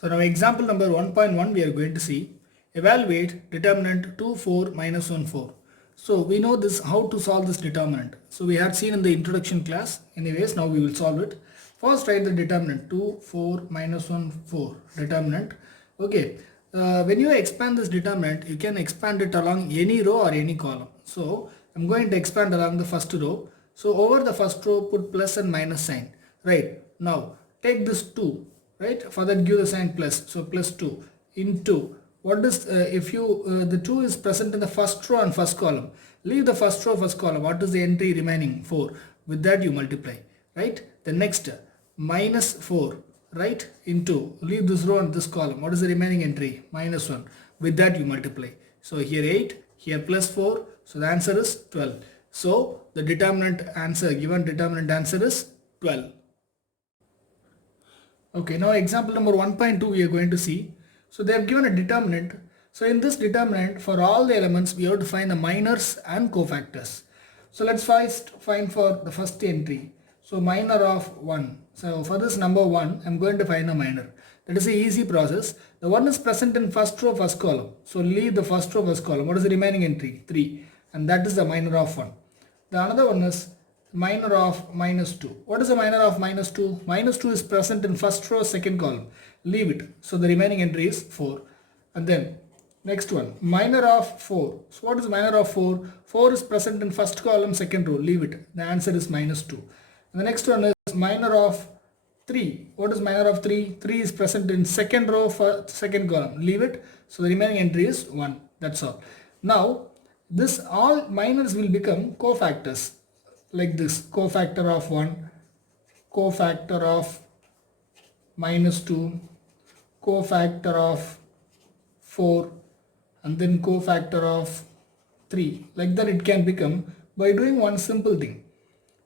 So now example number 1.1 we are going to see evaluate determinant 2 4 minus 1 4. So we know this how to solve this determinant. So we had seen in the introduction class. Anyways, now we will solve it. First write the determinant 2 4 minus 1 4 determinant. Okay. When you expand this determinant, you can expand it along any row or any column. So I'm going to expand along the first row. So over the first row put plus and minus sign. Right. Now take this 2. Right, for that give the sign plus, so plus 2 into what is if you the 2 is present in the first row and first column, leave the first row first column, what is the entry remaining? 4. With that you multiply, right? The next minus 4, right, into leave this row and this column, what is the remaining entry? Minus 1. With that you multiply, so here 8, here plus 4, so the answer is 12. So the determinant answer, given determinant answer is 12. Okay, now example number 1.2 we are going to see. So they have given a determinant. So in this determinant, for all the elements we have to find the minors and cofactors. So let's first find for the first entry. So minor of 1. So for this number 1, I'm going to find the minor. That is an easy process. The 1 is present in first row first column. So leave the first row first column. What is the remaining entry? 3. And that is the minor of 1. The another one is minor of minus 2. What is the minor of minus 2? Minus 2 is present in first row second column. Leave it. So the remaining entry is 4. And then next one, minor of 4. So what is minor of 4? 4 is present in first column second row. Leave it. The answer is minus 2. And the next one is minor of 3. What is minor of 3? 3 is present in second row for second column. Leave it. So the remaining entry is 1. That's all. Now this all minors will become cofactors. Like this, cofactor of 1, cofactor of minus 2, cofactor of 4, and then cofactor of 3. Like that it can become by doing one simple thing.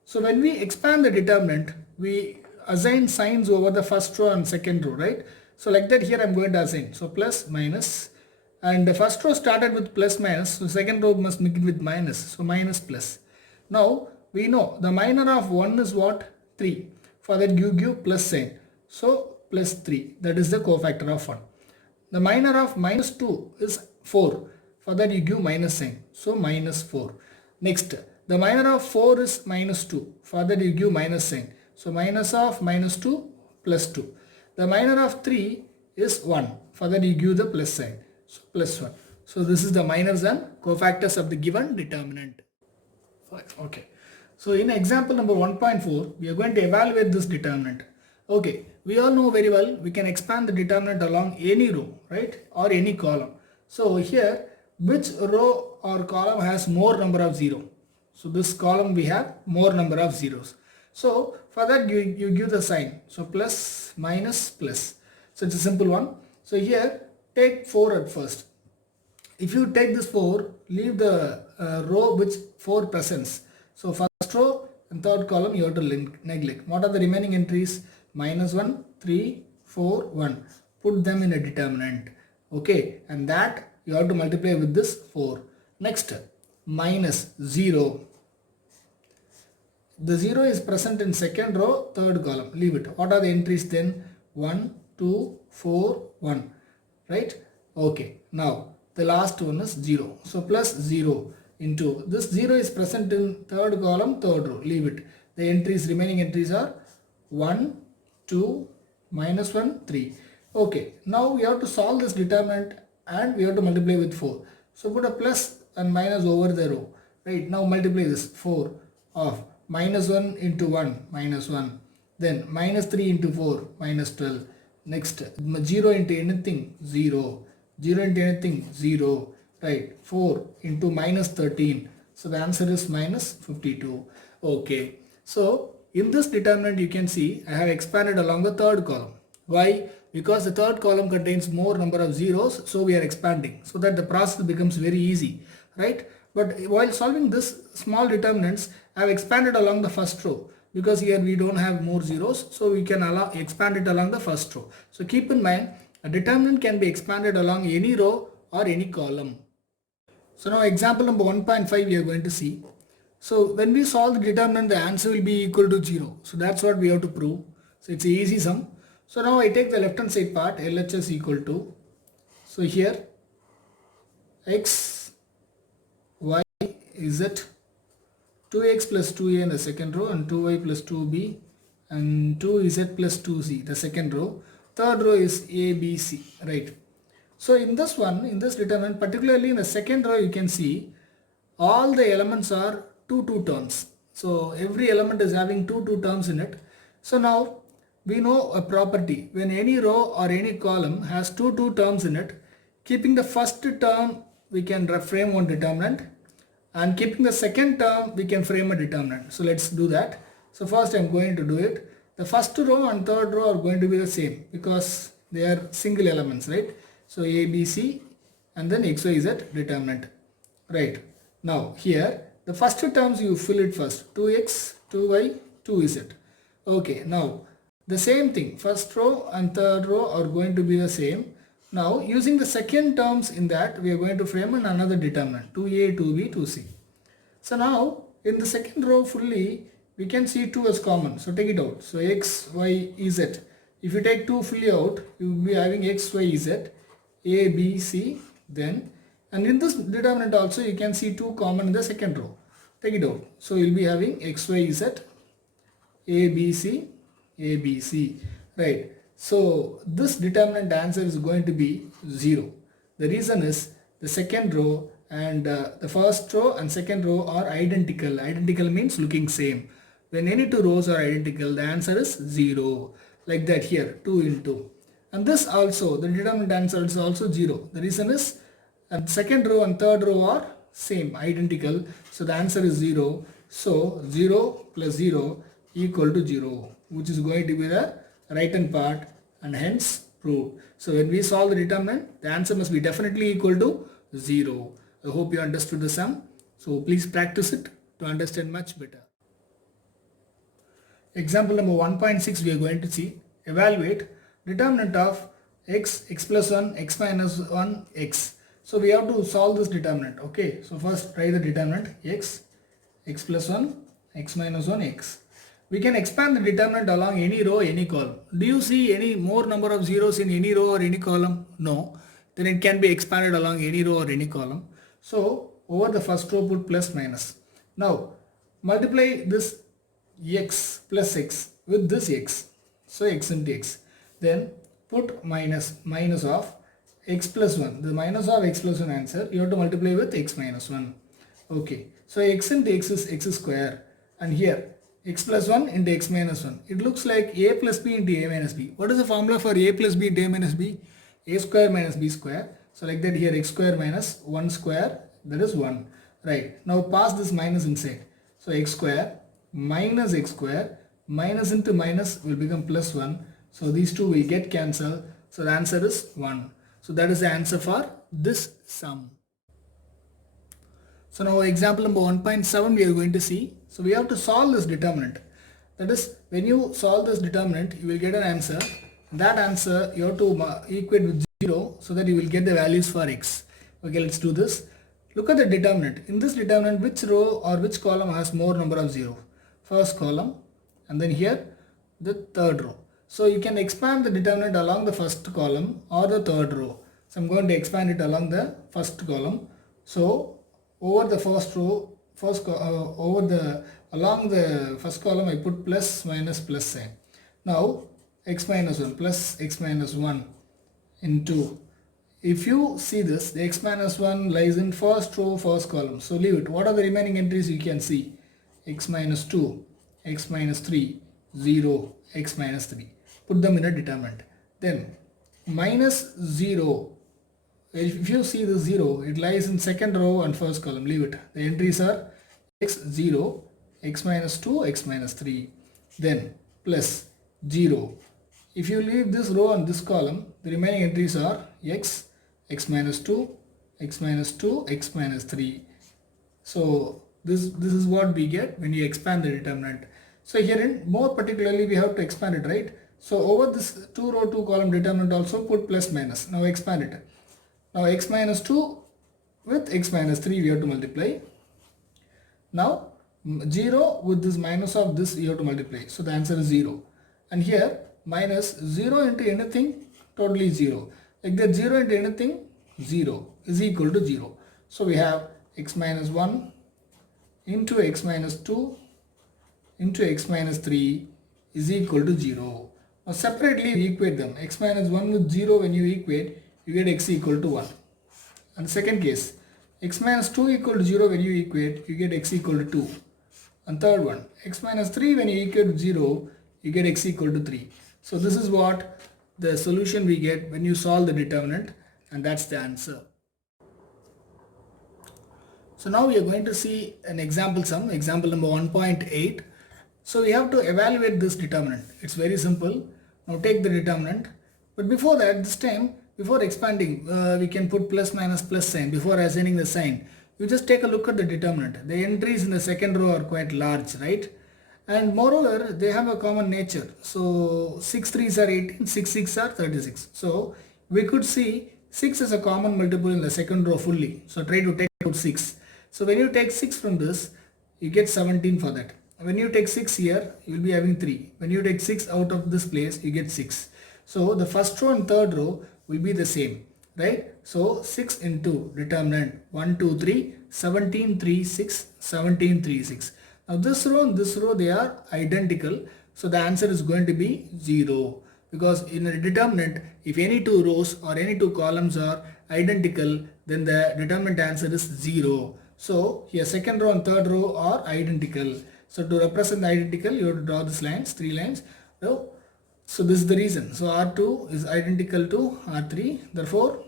So when we expand the determinant, we assign signs over the first row and second row, right? So like that here I'm going to assign. So plus, minus, and the first row started with plus minus, so second row must begin with minus, so minus plus. Now we know the minor of 1 is what? 3. For that you give plus sign. So plus 3. That is the cofactor of 1. The minor of minus 2 is 4. For that you give minus sign. So minus 4. Next, the minor of 4 is minus 2. For that you give minus sign. So minus of minus 2 plus 2. The minor of 3 is 1. For that you give the plus sign. So plus 1. So this is the minors and cofactors of the given determinant. Okay. So in example number 1.4, we are going to evaluate this determinant. Okay, we all know very well we can expand the determinant along any row, right, or any column. So here, which row or column has more number of 0? So this column we have more number of zeros. So for that you give the sign. So plus, minus, plus. So it's a simple one. So here take 4 at first. If you take this 4, leave the row which 4 presents. So first row and third column you have to neglect. What are the remaining entries? Minus 1, 3, 4, 1. Put them in a determinant. Okay, and that you have to multiply with this 4. Next, minus 0. The 0 is present in second row, third column. Leave it. What are the entries then? 1, 2, 4, 1. Right? Okay. Now, the last one is 0. So plus 0 into this 0 is present in third column, third row. Leave it. The entries, remaining entries are 1, 2, minus 1, 3. Okay. Now we have to solve this determinant and we have to multiply with 4. So put a plus and minus over the row. Right. Now multiply this 4 of minus 1 into 1, minus 1. Then minus 3 into 4, minus 12. Next, 0 into anything, 0. 0 into anything, 0. Right, 4 into minus 13. So the answer is minus 52. Okay. So in this determinant you can see I have expanded along the third column. Why? Because the third column contains more number of zeros. So we are expanding so that the process becomes very easy. Right. But while solving this small determinants, I have expanded along the first row. Because here we don't have more zeros. So we can expand it along the first row. So keep in mind a determinant can be expanded along any row or any column. So now example number 1.5 we are going to see. So when we solve the determinant, the answer will be equal to 0. So that's what we have to prove. So it's an easy sum. So now I take the left hand side part, LHS equal to, so here x, y, z, 2x plus 2a in the second row and 2y plus 2b and 2z plus 2c the second row. Third row is a, b, c, right. So in this one, in this determinant, particularly in the second row, you can see all the elements are 2 terms. So every element is having 2 terms in it. So now we know a property. When any row or any column has 2 terms in it, keeping the first term we can frame one determinant, and keeping the second term we can frame a determinant. So let's do that. So first I am going to do it. The first row and third row are going to be the same because they are single elements, right? So a, b, c and then x, y, z determinant, right. Now here the first two terms you fill it first, 2x, 2y, 2z. Okay, now the same thing, first row and third row are going to be the same. Now using the second terms in that, we are going to frame in another determinant, 2a, 2b, 2c. So now in the second row fully we can see 2 as common, so take it out. So x, y, z. If you take 2 fully out, you will be having x, y, z, a, b, c, then, and in this determinant also you can see 2 common in the second row. Take it out. So you will be having x, y, z, a, b, c, a, b, c, right. So this determinant answer is going to be 0. The reason is the second row and the first row and second row are identical. Identical means looking same. When any two rows are identical, the answer is 0. Like that here, 2 into. And this also, the determinant answer is also 0. The reason is second row and third row are same, identical. So the answer is 0. So 0 plus 0 equal to 0, which is going to be the right hand part, and hence proved. So when we solve the determinant, the answer must be definitely equal to 0. I hope you understood the sum. So please practice it to understand much better. Example number 1.6 we are going to see. Evaluate determinant of x, x plus 1, x minus 1, x. So we have to solve this determinant. Okay, so first try the determinant x, x plus 1, x minus 1, x. We can expand the determinant along any row, any column. Do you see any more number of zeros in any row or any column? No. Then it can be expanded along any row or any column. So over the first row put plus minus. Now multiply this x plus x with this x. So x into x. Then put minus of x plus 1. The minus of x plus 1 answer you have to multiply with x minus 1. Okay. So x into x is x square, and here x plus 1 into x minus 1. It looks like a plus b into a minus b. What is the formula for a plus b into a minus b? A square minus b square. So like that here x square minus 1 square, that is 1. Right. Now pass this minus inside. So x square minus x square, minus into minus will become plus 1. So these two will get cancelled. So the answer is 1. So that is the answer for this sum. So now example number 1.7 we are going to see. So we have to solve this determinant. That is, when you solve this determinant, you will get an answer. That answer you have to equate with 0 so that you will get the values for x. Okay, let's do this. Look at the determinant. In this determinant, which row or which column has more number of 0? First column, and then here the third row. So you can expand the determinant along the first column or the third row. So I'm going to expand it along the first column. So over the first row, along the first column I put plus minus plus sign. Now x minus 1 plus x minus 1 into, if you see this, the x minus 1 lies in first row, first column. So leave it. What are the remaining entries you can see? X minus 2, x minus 3, 0, x minus 3. Put them in a determinant. Then minus 0. If you see the 0, it lies in second row and first column. Leave it. The entries are x 0, x minus 2, x minus 3. Then plus 0. If you leave this row and this column, the remaining entries are x, x minus 2, x minus 2, x minus 3. So this is what we get when you expand the determinant. So here more particularly we have to expand it, right? So over this 2 row 2 column determinant also put plus minus. Now expand it. Now x minus 2 with x minus 3 we have to multiply. Now 0 with this minus of this you have to multiply. So the answer is 0. And here minus 0 into anything, totally 0. Like that 0 into anything, 0 is equal to 0. So we have x minus 1 into x minus 2 into x minus 3 is equal to 0. Now separately we equate them. X minus 1 with 0, when you equate, you get x equal to 1. And second case, x minus 2 equal to 0, when you equate, you get x equal to 2. And third one, x minus 3, when you equate 0, you get x equal to 3. So this is what the solution we get when you solve the determinant, and that's the answer. So now we are going to see an example sum, example number 1.8. So we have to evaluate this determinant. It's very simple. Now take the determinant. But before that, this time, before expanding, we can put plus minus plus sign. Before assigning the sign, you just take a look at the determinant. The entries in the second row are quite large, right? And moreover, they have a common nature. So 6 3s are 18, 6 6 are 36. So we could see 6 is a common multiple in the second row fully. So try to take out 6. So when you take 6 from this, you get 17 for that. When you take 6 here, you will be having 3. When you take 6 out of this place, you get 6. So the first row and third row will be the same, right? So 6 into determinant 1, 2, 3, 17, 3, 6, 17, 3, 6. Now this row and this row, they are identical. So the answer is going to be 0. Because in a determinant, if any two rows or any two columns are identical, then the determinant answer is 0. So here second row and third row are identical. So to represent the identical, you have to draw these lines, 3 lines. So this is the reason. So R2 is identical to R3. Therefore,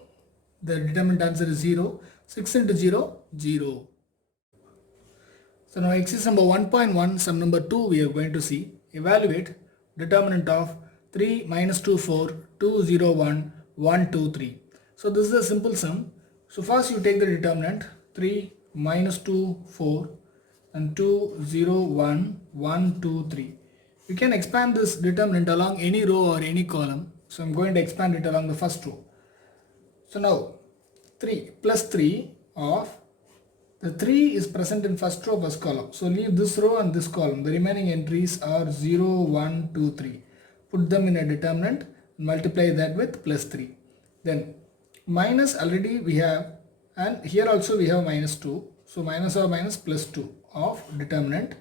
the determinant answer is 0. 6 into 0, 0. So now exercise number 1.1, sum number 2 we are going to see. Evaluate determinant of 3, minus 2, 4, 2, 0, 1, 1, 2, 3. So this is a simple sum. So first you take the determinant 3, minus 2, 4 and 2, 0, 1, 1, 2, 3. You can expand this determinant along any row or any column. So I'm going to expand it along the first row. So now 3 plus 3 of the 3 is present in first row, first column. So leave this row and this column. The remaining entries are 0, 1, 2, 3. Put them in a determinant and multiply that with plus 3. Then minus already we have, and here also we have minus 2. So minus or minus plus 2 of determinant.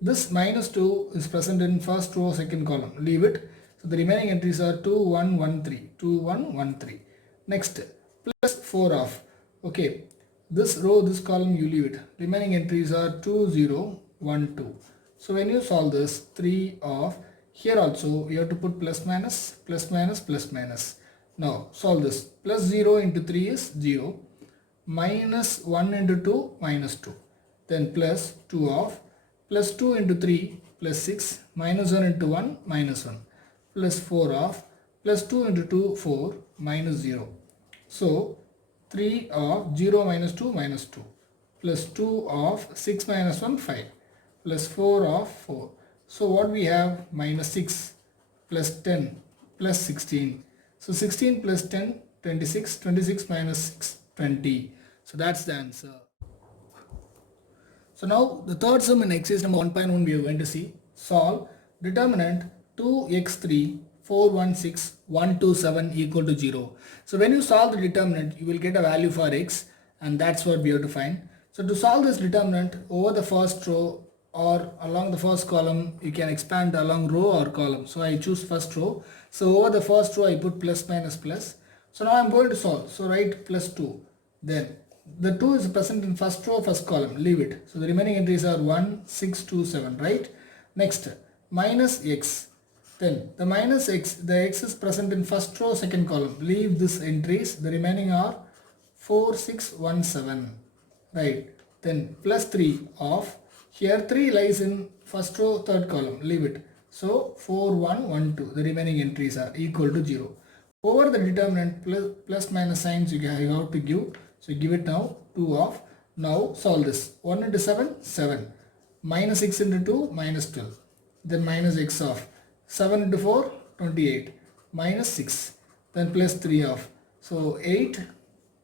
This minus 2 is present in first row, second column. Leave it. So the remaining entries are 2, 1, 1, 3. 2, 1, 1, 3. Next, plus 4 of. Okay. This row, this column you leave it. Remaining entries are 2, 0, 1, 2. So when you solve this, 3 of, here also you have to put plus minus, plus minus, plus minus. Now solve this. Plus 0 into 3 is 0. Minus 1 into 2, minus 2. Then plus 2 of, plus 2 into 3, plus 6, minus 1 into 1, minus 1. Plus 4 of, plus 2 into 2, 4, minus 0. So 3 of 0 minus 2 minus 2 plus 2 of 6 minus 1 5 plus 4 of 4. So what we have, minus 6 plus 10 plus 16. So 16 plus 10, 26, 26 minus 6, 20. So that's the answer. So now the third sum in exercise number 1.1 we are going to see. Solve determinant 2x3 416 127 equal to 0. So when you solve the determinant, you will get a value for x, and that's what we have to find. So to solve this determinant over the first row or along the first column, you can expand along row or column. So I choose first row. So over the first row I put plus minus plus. So now I'm going to solve. So write plus 2. Then the 2 is present in first row, first column. Leave it. So the remaining entries are 1, 6, 2, 7. Right? Next, minus x. Then the minus x, the x is present in first row, second column. Leave this entries. The remaining are 4, 6, 1, 7. Right. Then plus 3 of, here 3 lies in first row, third column. Leave it. So 4, 1, 1, 2. The remaining entries are equal to 0. Over the determinant, plus minus signs you have to give. So give it now. 2 of. Now solve this. 1 into 7, 7. Minus 6 into 2, minus 12. Then minus x of. 7 into 4, 28, minus 6, then plus 3 of, so 8,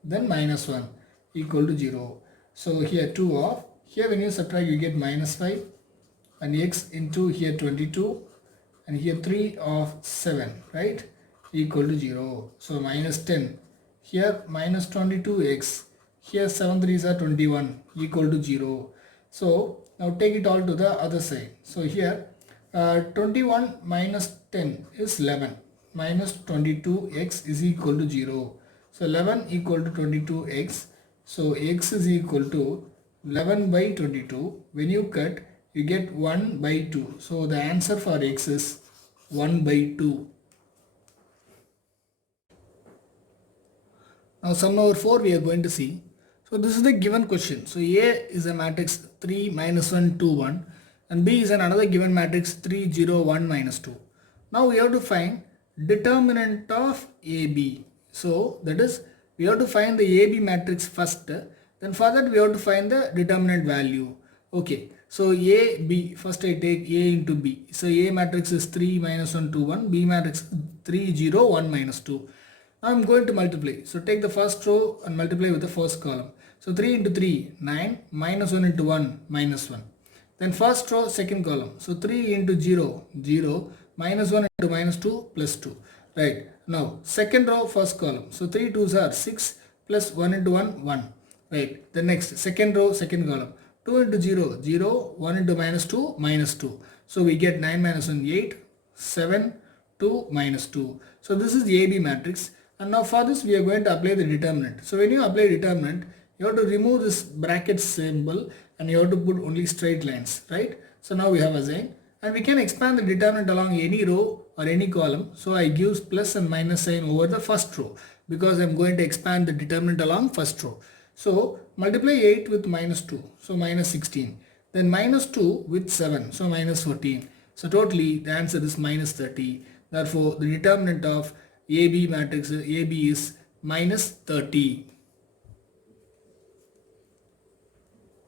then minus 1 equal to 0. So here 2 of, here when you subtract you get minus 5 and x into here 22 and here 3 of 7, right, equal to 0. So minus 10. Here minus 22x. Here 7 3s are 21 equal to 0. So now take it all to the other side. So here 21 minus 10 is 11. Minus 22x is equal to 0. So 11 equal to 22x. So x is equal to 11 by 22. When you cut, you get 1 by 2. So the answer for x is 1 by 2. Now sum number 4 we are going to see. So this is the given question. So A is a matrix 3 minus 1 2 1 and B is another given matrix 3 0 1 minus 2. Now we have to find determinant of AB. So that is, we have to find the AB matrix first, then for that we have to find the determinant value. Okay, so A, B, first I take A into B. So A matrix is 3 minus 1 2 1, B matrix 3 0 1 minus 2. Now I am going to multiply. So take the first row and multiply with the first column. So 3 into 3, 9, minus 1 into 1, minus 1. Then first row, second column. So 3 into 0, 0, minus 1 into minus 2, plus 2. Right. Now second row, first column. So 3 2s are 6, plus 1 into 1, 1. Right. The next, second row, second column. 2 into 0, 0, 1 into minus 2, minus 2. So we get 9 minus 1, 8, 7, 2, minus 2. So this is the AB matrix. And now for this we are going to apply the determinant. So when you apply determinant, you have to remove this bracket symbol and you have to put only straight lines, right? So now we have assigned, and we can expand the determinant along any row or any column. So I give plus and minus sign over the first row because I am going to expand the determinant along first row. So multiply 8 with minus 2, so minus 16. Then minus 2 with 7, so minus 14. So totally the answer is minus 30. Therefore the determinant of AB matrix AB is minus 30.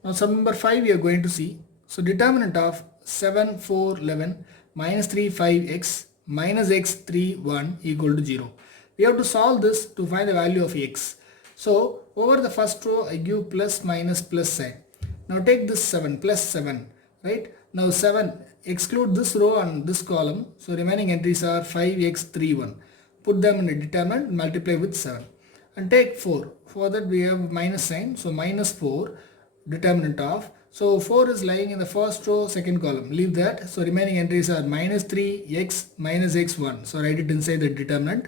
Now sum number 5 we are going to see. So determinant of 7 4 11 minus 3 5x minus x 3 1 equal to 0. We have to solve this to find the value of x. So over the first row I give plus minus plus sign. Now take this 7 plus 7, right? Now 7, exclude this row and this column. So remaining entries are 5x 3 1. Put them in a determinant, multiply with 7. And take 4. For that we have minus sign. So minus 4 determinant of. So 4 is lying in the first row, second column. Leave that. So remaining entries are minus 3x minus x1. So write it inside the determinant.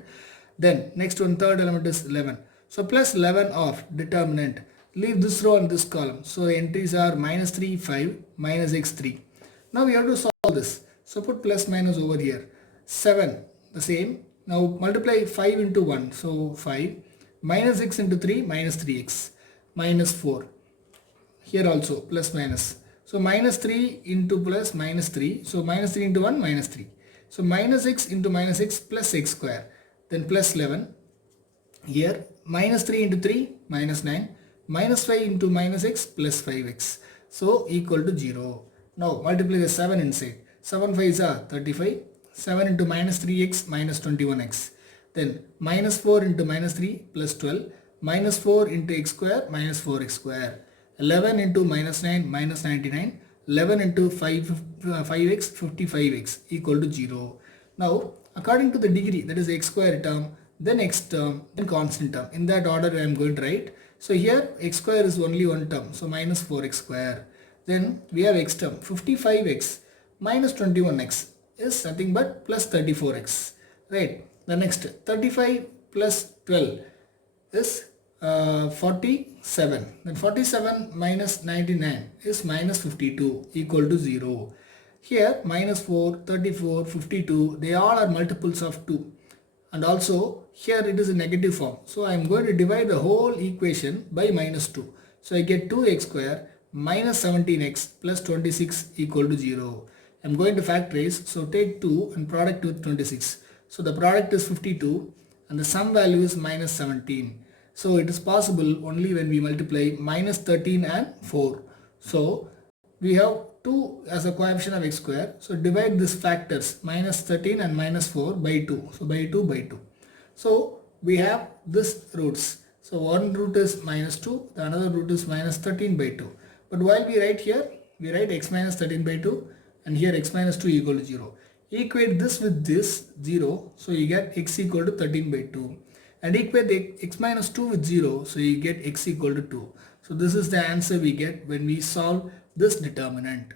Then next one, third element is 11. So plus 11 of determinant. Leave this row and this column. So the entries are minus 3 5 minus x3. Now we have to solve this. So put plus minus over here. 7 the same. Now multiply 5 into 1. So 5 minus x into 3 minus 3x minus 4. Here also plus minus. So minus 3 into plus minus 3. So minus 3 into 1 minus 3. So minus x into minus x plus x square. Then plus 11. Here minus 3 into 3 minus 9. Minus 5 into minus x plus 5x. So equal to 0. Now multiply the 7 inside. 7 5s are 35. 7 into minus 3x minus 21x. Then minus 4 into minus 3 plus 12. Minus 4 into x square minus 4x square. 11 into minus 9 minus 99. 11 into 5x 55x equal to 0. Now according to the degree, that is x square term, then x term, then constant term. In that order I am going to write. So here x square is only one term, so minus 4x square. Then we have x term, 55x minus 21x is nothing but plus 34x. Right. The next 35 plus 12 is 47. Then 47 minus 99 is minus 52 equal to 0. Here minus 4, 34, 52, they all are multiples of 2. And also here it is a negative form. So I am going to divide the whole equation by minus 2. So I get 2x square minus 17x plus 26 equal to 0. I am going to factorize. So take 2 and product with 26. So the product is 52 and the sum value is minus 17. So it is possible only when we multiply minus 13 and 4. So we have 2 as a coefficient of x square. So divide these factors minus 13 and minus 4 by 2. So by 2 by 2. So we have this roots. So one root is minus 2, the another root is minus 13 by 2. But while we write here, we write x minus 13 by 2 and here x minus 2 equal to 0. Equate this with this 0, so you get x equal to 13 by 2. And equate the x minus 2 with 0, so you get x equal to 2. So this is the answer we get when we solve this determinant.